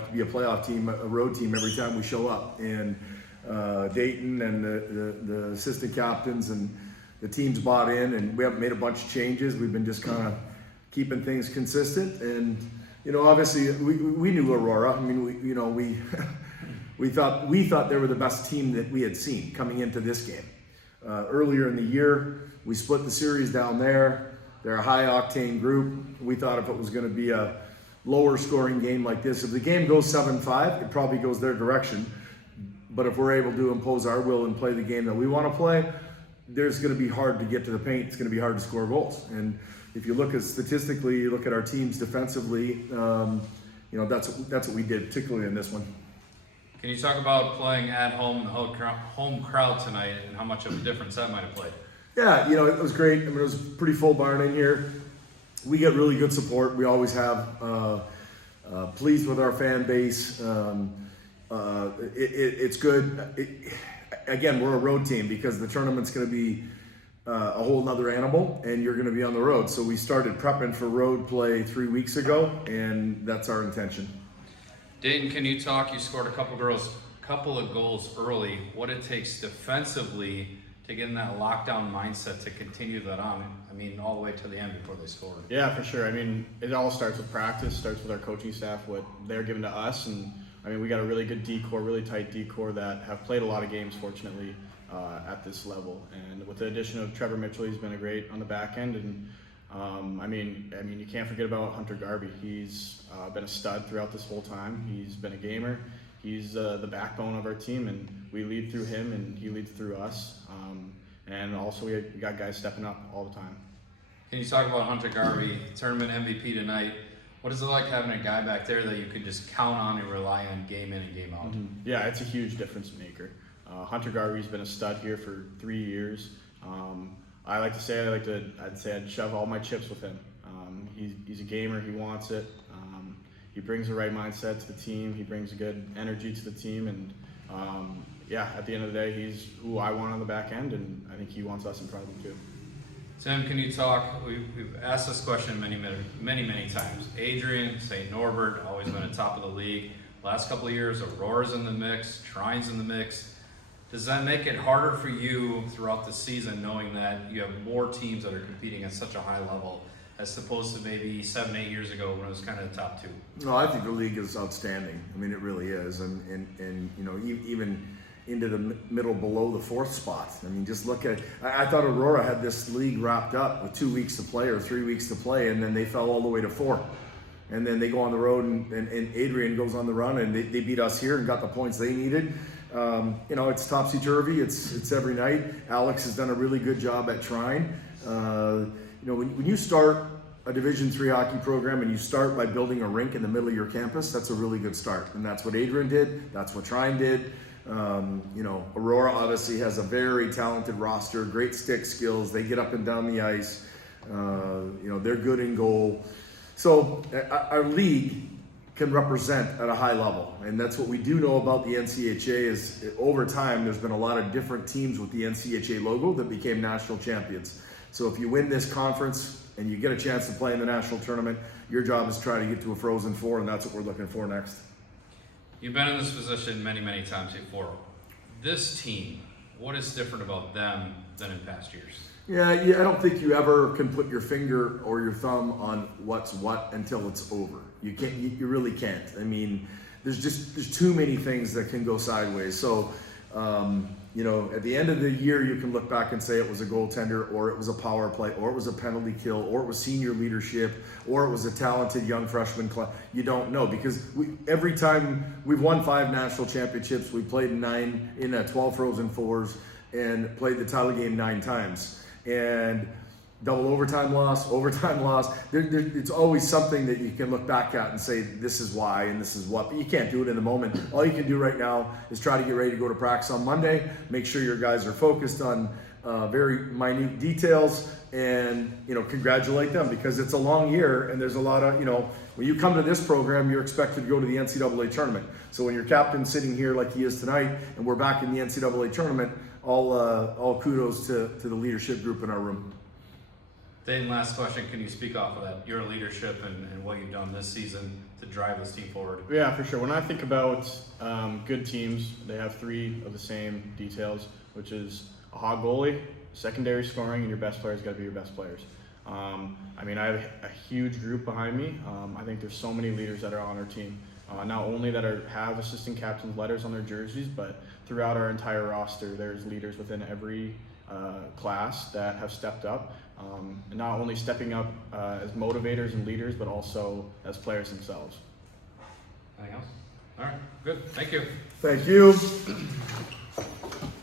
have to be a playoff team, a road team every time we show up. And Dayton and the assistant captains and the team's bought in, and we haven't made a bunch of changes. We've been just kind of keeping things consistent. And obviously we knew Aurora. I mean, we thought they were the best team that we had seen coming into this game. Earlier in the year, we split the series down there. They're a high octane group. We thought if it was going to be a lower scoring game like this, if the game goes 7-5, it probably goes their direction. But if we're able to impose our will and play the game that we want to play, there's going to be hard to get to the paint. It's going to be hard to score goals. And if you look at statistically, you look at our teams defensively, that's what we did, particularly in this one. Can you talk about playing at home, the home crowd tonight, and how much of a difference that might have played? Yeah, it was great. I mean, it was a pretty full barn in here. We get really good support. We always have. Pleased with our fan base. It's good. Again, we're a road team because the tournament's going to be a whole nother animal, and you're going to be on the road. So we started prepping for road play 3 weeks ago, and that's our intention. Dayton, can you talk? You scored a couple of goals early. What it takes defensively to get in that lockdown mindset to continue that on? I mean, all the way to the end before they scored. Yeah, for sure. I mean, it all starts with practice. Starts with our coaching staff, what they're giving to us, and I mean, we got a really good decor, really tight decor that have played a lot of games, fortunately, at this level. And with the addition of Trevor Mitchell, he's been a great on the back end. And I mean, you can't forget about Hunter Garvey. He's been a stud throughout this whole time. He's been a gamer. He's the backbone of our team, and we lead through him, and he leads through us. And also, we got guys stepping up all the time. Can you talk about Hunter Garvey, tournament MVP tonight? What is it like having a guy back there that you can just count on and rely on game in and game out? Mm-hmm. Yeah, it's a huge difference maker. Hunter Garvey's been a stud here for 3 years. I'd say I'd shove all my chips with him. He's a gamer, he wants it. He brings the right mindset to the team, he brings a good energy to the team, and at the end of the day, he's who I want on the back end, and I think he wants us in front of him too. Tim, can you talk? We've asked this question many times. Adrian, St. Norbert, always been at top of the league. Last couple of years, Aurora's in the mix, Trine's in the mix. Does that make it harder for you throughout the season, knowing that you have more teams that are competing at such a high level, as opposed to maybe 7-8 years ago when it was kind of the top two? No, I think the league is outstanding. I mean, it really is, and even into the middle below the fourth spot. I mean, just look at it. I thought Aurora had this league wrapped up with 2 weeks to play or 3 weeks to play, and then they fell all the way to 4. And then they go on the road, and Adrian goes on the run, and they beat us here and got the points they needed. It's topsy-turvy. It's every night. Alex has done a really good job at Trine. When you start a Division III hockey program and you start by building a rink in the middle of your campus, that's a really good start. And that's what Adrian did. That's what Trine did. Aurora obviously has a very talented roster, great stick skills. They get up and down the ice. They're good in goal. So our league can represent at a high level, and that's what we do know about the NCHA is over time there's been a lot of different teams with the NCHA logo that became national champions. So if you win this conference and you get a chance to play in the national tournament, your job is to try to get to a Frozen Four, and that's what we're looking for next. You've been in this position many times before. This team, what is different about them than in past years? Yeah, I don't think you ever can put your finger or your thumb on what's what until it's over. You can't. You really can't. I mean, there's too many things that can go sideways. So, at the end of the year, you can look back and say it was a goaltender, or it was a power play, or it was a penalty kill, or it was senior leadership, or it was a talented young freshman class. You don't know because every time we've won 5 national championships, we played 12 Frozen Fours, and played the title game 9 times. And double overtime loss. It's always something that you can look back at and say, this is why and this is what, but you can't do it in the moment. All you can do right now is try to get ready to go to practice on Monday, make sure your guys are focused on very minute details, and congratulate them because it's a long year and there's a lot of, when you come to this program, you're expected to go to the NCAA tournament. So when your captain's sitting here like he is tonight and we're back in the NCAA tournament, all kudos to the leadership group in our room. Dayton, last question. Can you speak off of that, your leadership and what you've done this season to drive this team forward? Yeah, for sure. When I think about good teams, they have three of the same details, which is a hot goalie, secondary scoring, and your best players got to be your best players. I mean, I have a huge group behind me. I think there's so many leaders that are on our team. Not only that have assistant captains letters on their jerseys, but throughout our entire roster, there's leaders within every class that have stepped up. And not only stepping up as motivators and leaders, but also as players themselves. Anything else? All right, good. Thank you. Thank you.